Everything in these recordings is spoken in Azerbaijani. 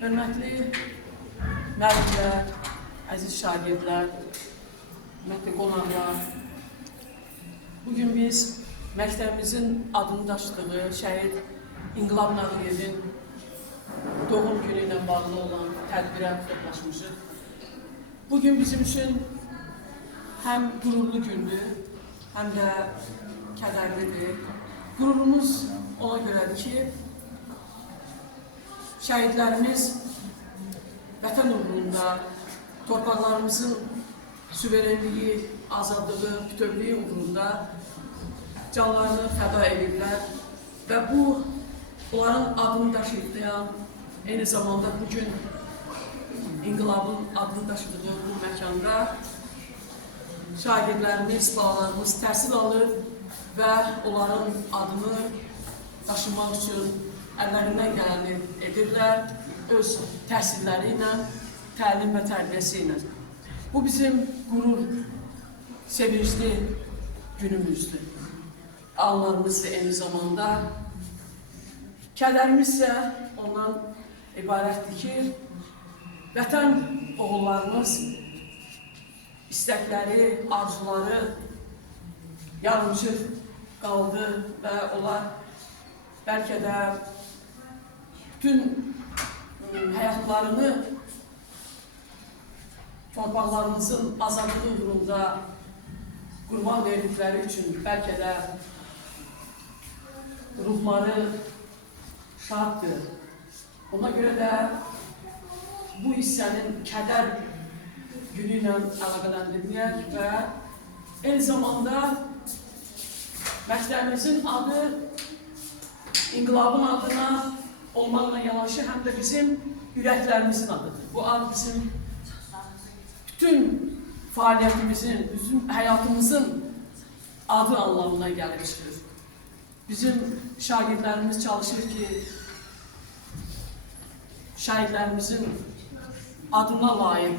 Hörmətli müəllimlər, əziz şagirdlər, hörmətli qonaqlar, bugün biz məktəbimizin adını daşıdığı şəhid İnqilab Nağıyevin doğum günü ilə bağlı olan tədbirə toplaşmışıq. Bugün bizim üçün həm qürurlu gündür, həm də kədərlidir. Qürurumuz ona görədir ki, şəhidlərimiz vətən uğrunda torpaqlarımızın suverenliyi, azadlığı, bütövlüyü uğrunda canlarını fəda ediblər və bu, onların adını daşıyan, eyni zamanda bugün İnqilabın adını daşıdığı bu məkanda şagirdlərimiz, balalarımız təhsil alır və onların adını daşımaq üçün əllərindən gələni edirlər, öz təhsilləri ilə, təlim və tərbiyəsi ilə. Bu bizim qürur, sevincli günümüzdür. Anlarımızdır eyni zamanda. Kədərimiz isə ondan ibarətdir ki, vətən oğullarımız istəkləri, arzuları yarımçıq qaldı və onlar bəlkə də bütün həyatlarını torpaqlarımızın azadlığı uğrunda qurban verdikləri üçün bəlkə də ruhları şaddır. Ona görə də bu hissənin kədər günü ilə əlaqələndirmək və eyni zamanda məktəbimizin adı İnqilabın adına olmaqla yanaşı həm də bizim ürəklərimizin adıdır. Bu ad bizim bütün fəaliyyətimizin, bütün həyatımızın adı anlamına gəlib çıxır. Bizim şagirdlərimiz çalışır ki, şəhidlərimizin adına layiq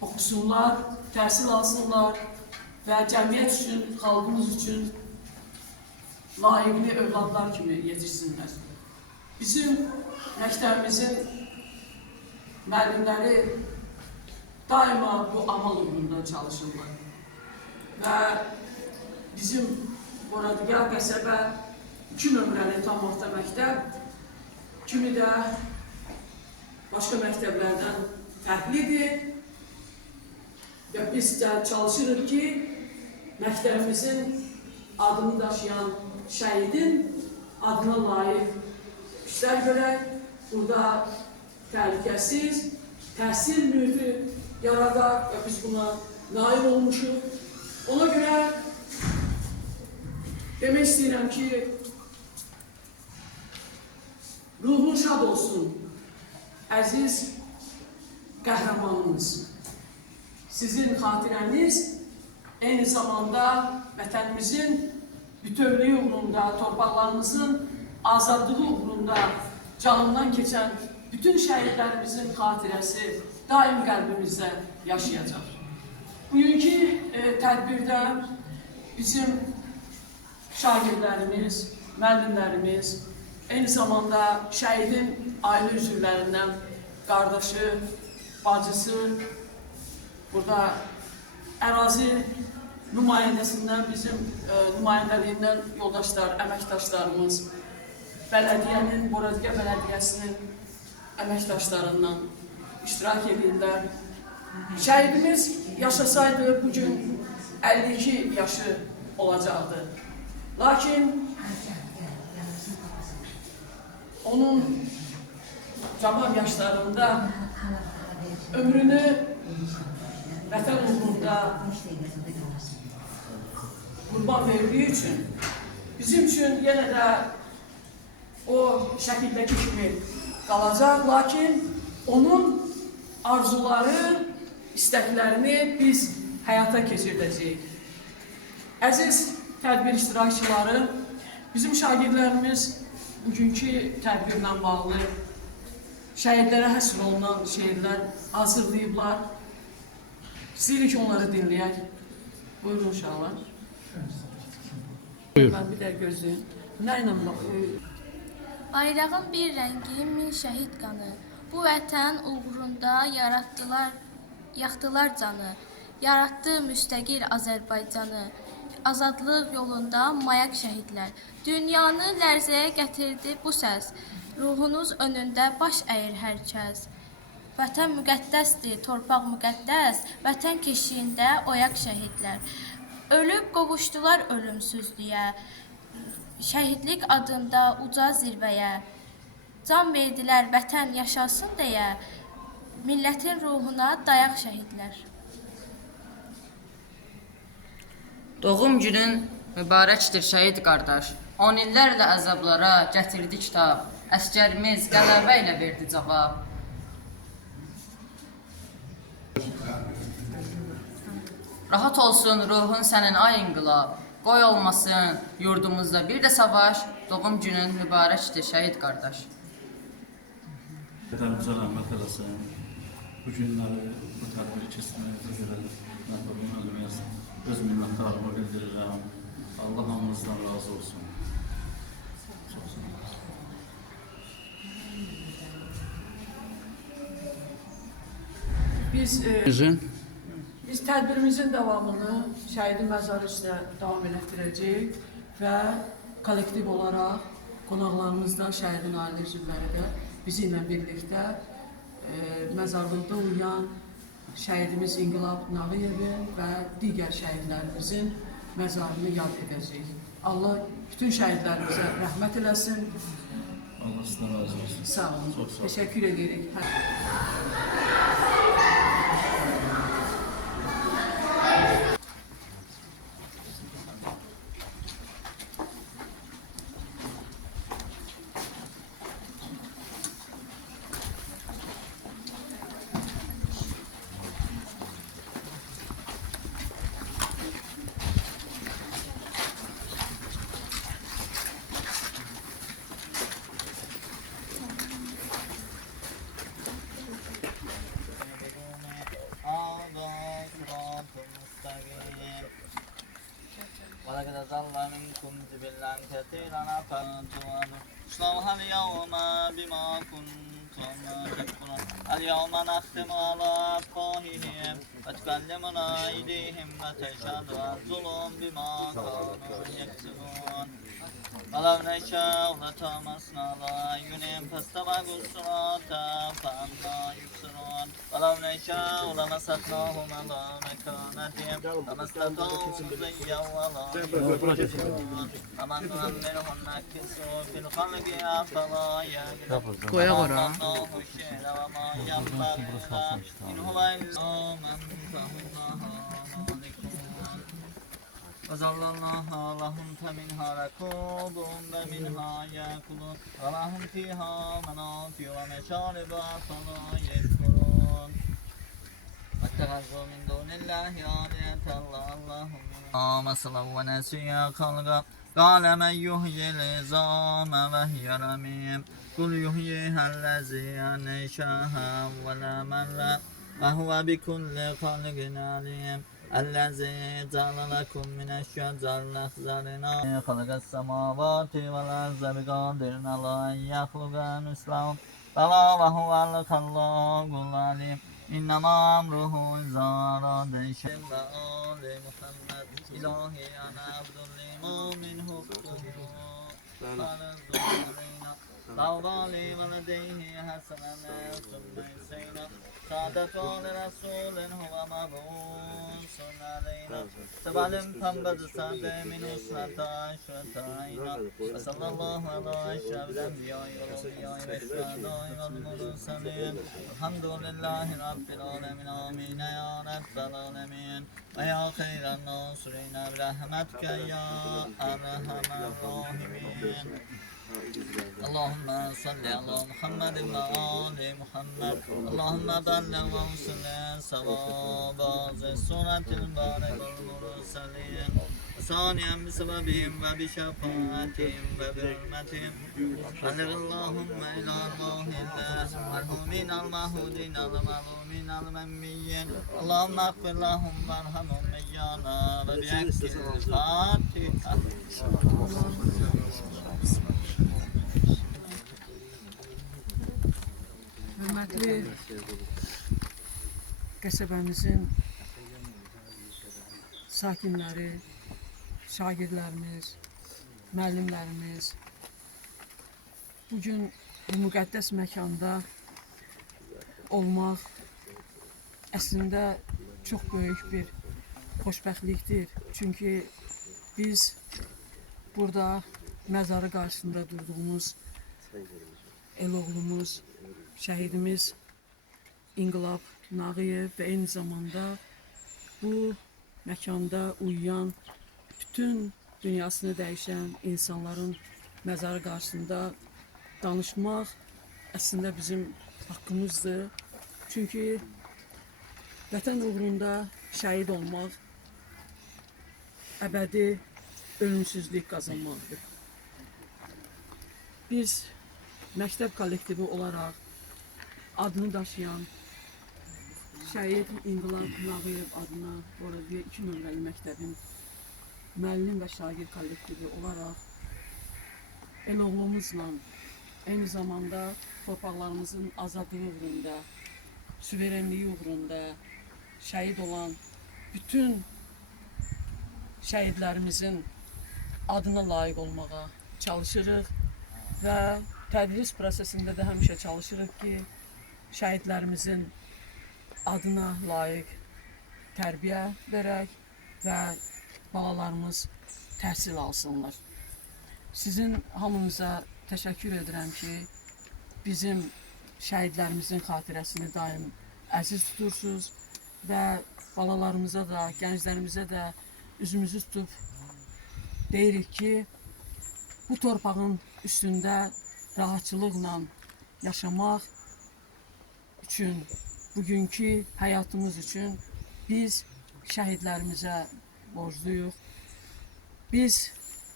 oxusunlar, təhsil alsınlar və cəmiyyət üçün, xalqımız üçün layiqli övladlar kimi yetişsinlər. Bizim məktəbimizin müəllimləri daima bu amal uğrunda çalışırlar. Və bizim Boradigah qəsəbə 2 nömrəli tam orta məktəb kimi də başqa məktəblərdən fərqlidir. Və biz də çalışırıq ki, məktəbimizin adını daşıyan şəhidin adına layiq işlər görək, burada təhlükəsiz, təhsil mühiti yaradaq və biz buna nail olmuşuq. Ona görə demək istəyirəm ki, ruhun şad olsun, əziz qəhrəmanımız. Sizin xatirəniz eyni zamanda vətənimizin bütövlüyü uğrunda, torpaqlarımızın azadlığı uğrunda canından keçən bütün şəhidlərimizin xatirəsi daim qəlbimizdə yaşayacaq. Bugünkü tədbirdə bizim şagirdlərimiz, müəllimlərimiz, eyni zamanda şəhidin ailə üzvlərindən qardaşı, bacısı, burada ərazi nümayəndəsindən, bizim nümayəndəliyindən yoldaşlar, əməkdaşlarımız, bələdiyyənin, Boradigah bələdiyyəsinin əməkdaşlarından iştirak edirlər. Şəhidimiz yaşasaydı bugün 52 yaşı olacaqdı. Lakin onun cavan yaşlarında ömrünü vətən uğrunda qurban verdiyi üçün bizim üçün yenə də o şəkildəki kimi qalacaq, lakin onun arzuları, istəklərini biz həyata keçirdəcəyik. Əziz tədbir iştirakçıları, bizim şagirdlərimiz bugünkü tədbirlə bağlı şəhidlərə həsr olunan şeirlər hazırlayıblar. İstəyirik onları dinləyək. Buyurun inşallah. Buyur. Ben bir de gözleyeyim. Neyle Bayrağın bir rəngi min şəhid qanı. Bu vətən uğrunda yaxdılar canı. Yaratdı müstəqil Azərbaycanı. Azadlıq yolunda mayak şəhidlər. Dünyanı lərzəyə gətirdi bu səs. Ruhunuz önündə baş əyir hər kəs. Vətən müqəddəsdir, torpaq müqəddəs. Vətən keşiyində oyaq şəhidlər. Ölüb qovuşdular ölümsüzlüyə. Şəhidlik adında uca zirvəyə. Can verdilər vətən yaşasın deyə. Millətin ruhuna dayaq şəhidlər. Doğum günün mübarəkdir şəhid qardaş. 10 illərlə əzablara gətirdi kitab. Əskərimiz qələbə ilə verdi cavab. Rahat olsun ruhun sənin ay inqilab. Qoy olmasın yurdumuzda bir də savaş. Doğum günün mübarəkdir şəhid qardaş. Qədərimizə rəhmət eləsin. Bu günləri, bu tədbiri keçirməyizə görə Məhbubun ölüməyəsin. Öz minnətdarımı bildirirəm. Allah hamımızdan razı olsun. Çox sağ olun. Biz tədbirimizin davamını şəhidin məzarı üstə davam etdirəcəyik və kollektiv olaraq qonaqlarımızda, şəhidin ailə üzvləri də bizimlə birlikdə məzarlıqda uyuyan şəhidimiz İnqilab Nağıyevin və digər şəhidlərimizin məzarını yad edəcəyik. Allah bütün şəhidlərimizə rəhmət eləsin. Allah sizdən razı olsun. Sağ olun. Çox sağ olun. Təşəkkür edirik. ولقد ضل منكم جبلا كثيرا أفأنتم اشربها اليوم بما كنتم تكفرون اليوم نختم على أفواههم وتكلمنا أيديهم وتشهد أرجلهم بما كانوا يكسبون ولو نشاء لطمسنا على أعينهم فاستبقوا الصراط فأنى يبصرون ولو نشاء لمسخناهم على مكانتهم فما استطاعوا مضيا ولا يرجعون ومن نعمرهم نكسه في الخلق أفلا يعقلون الله الشعر وما ينبغي له إن هو إلا من فهمها مالكون وزللناها لهم فمنها ركوبهم ومنها يأكلون ولهم فيها منافع ومشارب أفلا يشكرون واتخذوا من دون الله آلهة اللهم صل ونسي خلقا قال من يحيي العظام وهي رميم قل يحييها الذي أنشأها أول مرة وهو بكل خلق عليم الذي جعل لكم من الشجر الأخضر نارا خلق السماوات والأرض بقادر على أن يخلق مثلهم بلى وهو الخلاق العليم إنما أمره إذا أراد شيئا وآل محمد إلهي أنا عبد لما منه فرض علينا طوالي ولديه حسنا ثم حسينا سعادة لرسول هو مبعوث علينا سبع فانبت سعد من اثنة عشرة عينا وصلى الله على أشرف الأنبياء والأولياء والشهداء والمرسلين الحمد لله رب العالمين آمين يا رب العالمين ويا خير الناصرين برحمتك يا أرحم الراحمين اللهم صل على محمد وآل محمد اللهم بلغ ووصل ثواب سورة البارك والمرسلين ثانيا بسببهم وبشفاعتهم وبرحمتهم بلغ اللهم إلى أرواح المرحومين المهودين المظلومين المنبيين اللهم اغفر لهم وارحمهم إيانا وبحق الفاتحة Hörmətli qəsəbəmizin sakinləri, şagirdlərimiz, müəllimlərimiz bugün bu müqəddəs məkanda olmaq əslində çox böyük bir xoşbəxtlikdir. Çünki biz burada məzarı qarşısında durduğumuz eloğlumuz, şəhidimiz İnqilab Nağıyev və eyni zamanda bu məkanda uyuyan, bütün dünyasını dəyişən insanların məzarı qarşısında danışmaq əslində bizim haqqımızdır. Çünki vətən uğrunda şəhid olmaq əbədi ölümsüzlük qazanmaqdır. Biz məktəb kollektivi olaraq adını daşıyan Şəhid İnqilab Nağıyev adına Boraziya 2 nömrəli məktəbin müəllim və şagird kollektivi olaraq eloğlumuzla eyni zamanda torpaqlarımızın azadlığı uğrunda, suverenliyi uğrunda şəhid olan bütün şəhidlərimizin adına layiq olmağa çalışırıq və tədris prosesində də həmişə çalışırıq ki, şəhidlərimizin adına layiq tərbiyə verək və balalarımız təhsil alsınlar. Sizin hamınıza təşəkkür edirəm ki, bizim şəhidlərimizin xatirəsini daim əziz tutursunuz və balalarımıza da, gənclərimizə də üzümüzü tutub deyirik ki, bu torpağın üstündə rahatçılıqla yaşamaq üçün, bugünkü həyatımız üçün biz şəhidlərimizə borcluyuq. Biz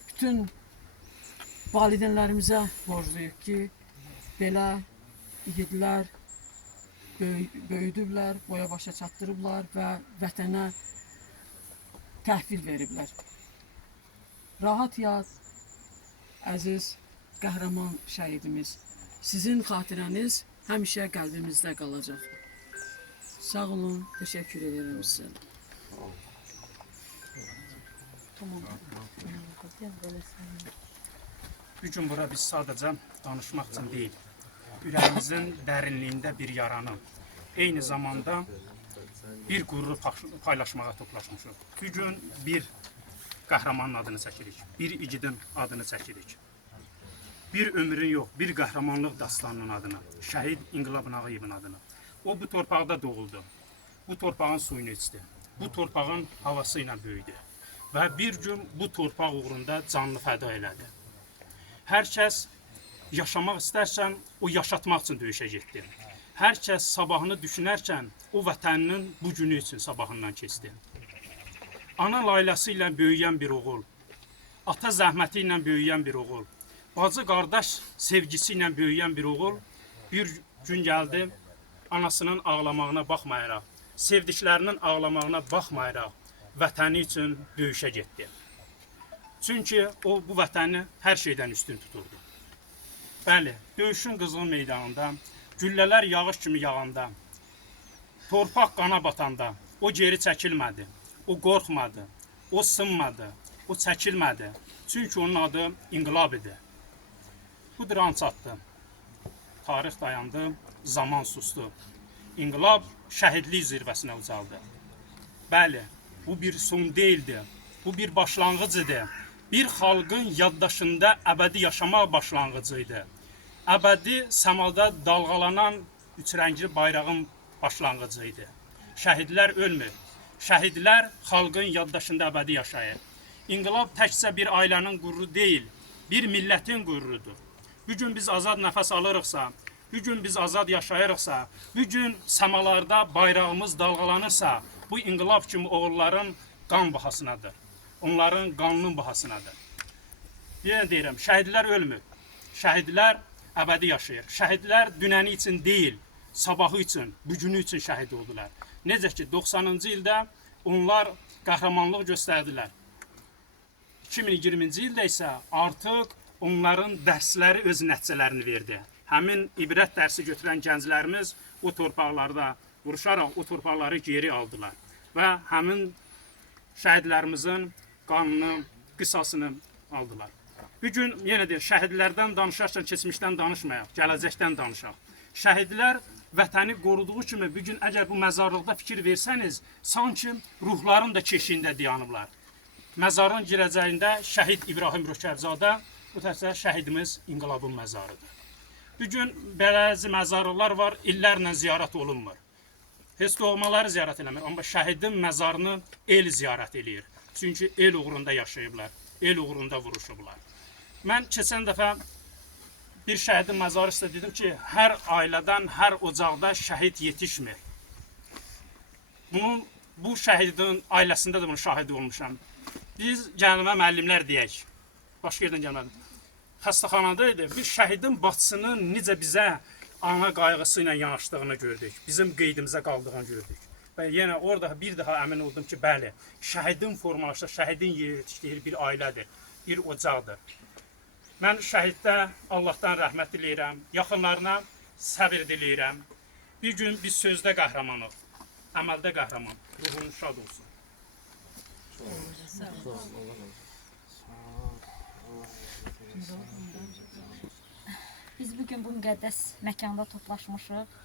bütün valideynlərimizə borcluyuq ki, belə igidlər böyüdüblər, boya başa çatdırıblar və vətənə təhvil veriblər. Rahat yat, əziz qəhrəman şəhidimiz. Sizin xatirəniz həmişə qəlbimizdə qalacaq. Sağ olun, təşəkkür edirəm sizə. Bugün bura biz sadəcə danışmaq üçün deyil, ürəyimizin dərinliyində bir yaranı, eyni zamanda bir qüruru paylaşmağa toplaşmışıq. Bugün bir qəhrəmanın adını çəkirik, bir igidin adını çəkirik. Bir ömrün yox, bir qəhrəmanlıq dastanının adına, şəhid İnqilab Nağıyevin adına. O bu torpaqda doğuldu, bu torpağın suyunu içdi, bu torpağın havası ilə böyüdü və bir gün bu torpaq uğrunda canını fəda elədi. Hər kəs yaşamaq istərkən o yaşatmaq üçün döyüşə getdi. Hər kəs sabahını düşünərkən o vətəninin bu günü üçün sabahından keçdi. Ana layləsi ilə böyüyən bir oğul, ata zəhməti ilə böyüyən bir oğul, bacı qardaş sevgisi ilə böyüyən bir oğul bir gün gəldi, anasının ağlamağına baxmayaraq, sevdiklərinin ağlamağına baxmayaraq vətəni üçün döyüşə getdi. Çünki o bu vətəni hər şeydən üstün tuturdu. Bəli, döyüşün qızğın meydanında, güllələr yağış kimi yağanda, torpaq qana batanda o geri çəkilmədi, o qorxmadı, o sınmadı, o çəkilmədi. Çünki onun adı İnqilab idi. Bu dram çatdı. Tarix dayandı, zaman sustu. İnqilab şəhidlik zirvəsinə ucaldı. Bəli, bu bir son deyildi, bu bir başlanğıc idi. Bir xalqın yaddaşında əbədi yaşamaq başlanğıcı idi. Əbədi səmada dalğalanan üçrəngli bayrağın başlanğıcı idi. Şəhidlər ölmür, şəhidlər xalqın yaddaşında əbədi yaşayır. İnqilab təkcə bir ailənin qüruru deyil, bir millətin qürurudur. Bugün biz azad nəfəs alırıqsa, bugün biz azad yaşayırıqsa, bugün səmalarda bayrağımız dalğalanırsa, bu İnqilab kimi oğulların qan bahasınadır. Onların qanının bahasınadır. Yenə deyirəm, şəhidlər ölmür. Şəhidlər əbədi yaşayır. Şəhidlər dünəni üçün deyil, sabahı üçün, bugünü üçün şəhid oldular. Necə ki, 90-cı ildə onlar qəhrəmanlıq göstərdilər. 2020-ci ildə isə artıq onların dərsləri öz nəticələrini verdi. həmin ibrət dərsi götürən gənclərimiz o torpaqlarda vuruşaraq o torpaqları geri aldılar və həmin şəhidlərimizin qanını, qisasını aldılar. Bugün yenə deyir, şəhidlərdən danışarkən keçmişdən danışmayaq, gələcəkdən danışaq. Şəhidlər vətəni qoruduğu kimi bugün əgər bu məzarlıqda fikir versəniz, sanki ruhların da keşiyində dayanıblar. Məzarın girəcəyində şəhid İbrahim Rökərzadə, bu tərəfdə şəhidimiz İnqilabın məzarıdır. Bugün bəzi məzarlıqlar var, illərlə ziyarət olunmur. Heç doğmaları ziyarət eləmir, amma şəhidin məzarını el ziyarət eləyir. Çünki el uğrunda yaşayıblar, el uğrunda vuruşublar. Mən keçən dəfə bir şəhidin məzarı üstə dedim ki, hər ailədən, hər ocaqda şəhid yetişmir. Bu şəhidin ailəsində də bunun şahidi olmuşam. Biz gəlmə müəllimlər deyək, başqa yerdən gəlmədim. Xəstəxanada idi, bir şəhidin bacısının necə bizə ana qayğısı ilə yanaşdığını gördük, bizim qeydimizə qaldığını gördük. Və yenə orada bir daha əmin oldum ki, bəli, şəhidin formalaşdığı, şəhidin yetişdiyi bir ailədir, bir ocaqdır. Mən şəhiddə Allahdan rəhmət diləyirəm, yaxınlarına səbir diləyirəm. Bir gün biz sözdə qəhrəmanıq, əməldə qəhrəman. Ruhun şad olsun. Biz bugün bu müqəddəs məkanda toplaşmışıq.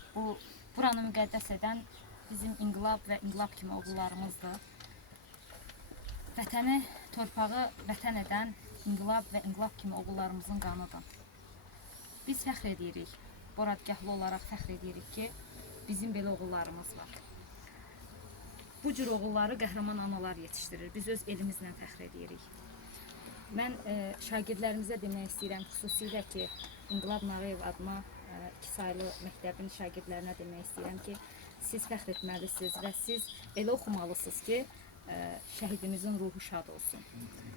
Buranı müqəddəs edən bizim inqilab və inqilab kimi oğullarımızdır. Vətəni, torpağı vətən edən inqilab və inqilab kimi oğullarımızın qanıdır. Biz fəxr edirik, boradgahlı olaraq fəxr edirik ki, bizim belə oğullarımız var. Bu cür oğulları qəhrəman analar yetişdirir. Biz öz elimizlə fəxr edirik. Mən şagirdlərimizə demək istəyirəm, xüsusilə ki, İnqilab Narayev adına 2 saylı məktəbin şagirdlərinə demək istəyirəm ki, siz fəxr etməlisiniz və siz elə oxumalısınız ki, şəhidimizin ruhu şad olsun,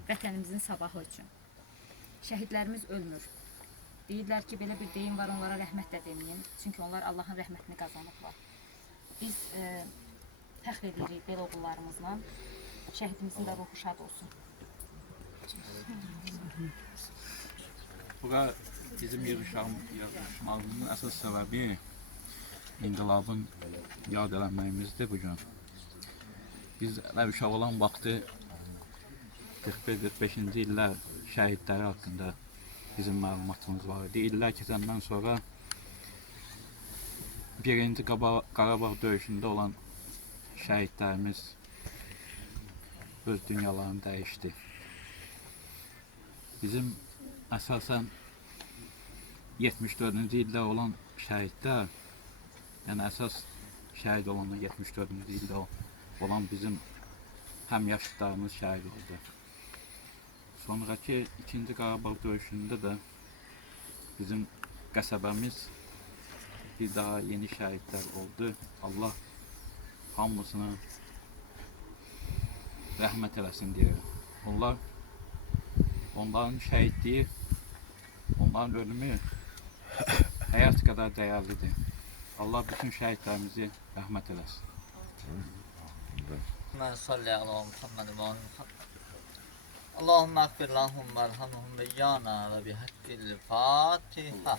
vətənimizin sabahı üçün. Şəhidlərimiz ölmür. Deyirlər ki, belə bir deyim var, onlara rəhmət də deməyin, çünki onlar Allahın rəhmətini qazanıblar. Biz fəxr edirik belə oğullarımızla, şəhidimizin də ruhu şad olsun. Bura bizim yığışmağımızın əsas səbəbi inqilabın yad eləməyimizdir bugün. Biz uşaq olan vaxtı 41-45-ci illər şəhidləri haqqında bizim məlumatımız var idi. İllər keçəndən sonra 1-ci Qarabağ döyüşündə olan şəhidlərimiz öz dünyalarını dəyişdi. Bizim əsasən 74-cü ildə olan şəhidlər, yəni əsas şəhid olanlar 74-cü ildə olan bizim həmyaşıdlarımız şəhid oldu. Sonraki 2-ci Qarabağ döyüşündə də bizim qəsəbəmiz bir daha yeni şəhidlər oldu. Allah hamısına rəhmət eləsin deyir. Onların şəhidliyi, onların ölümü həyat qədər dəyərlidir. Allah bütün şəhidlərimizi rəhmət eləsin. Mən salli ala Muhammed və Allahümme akfir lahum merhamhum beyyana ve bihakkil Fatiha.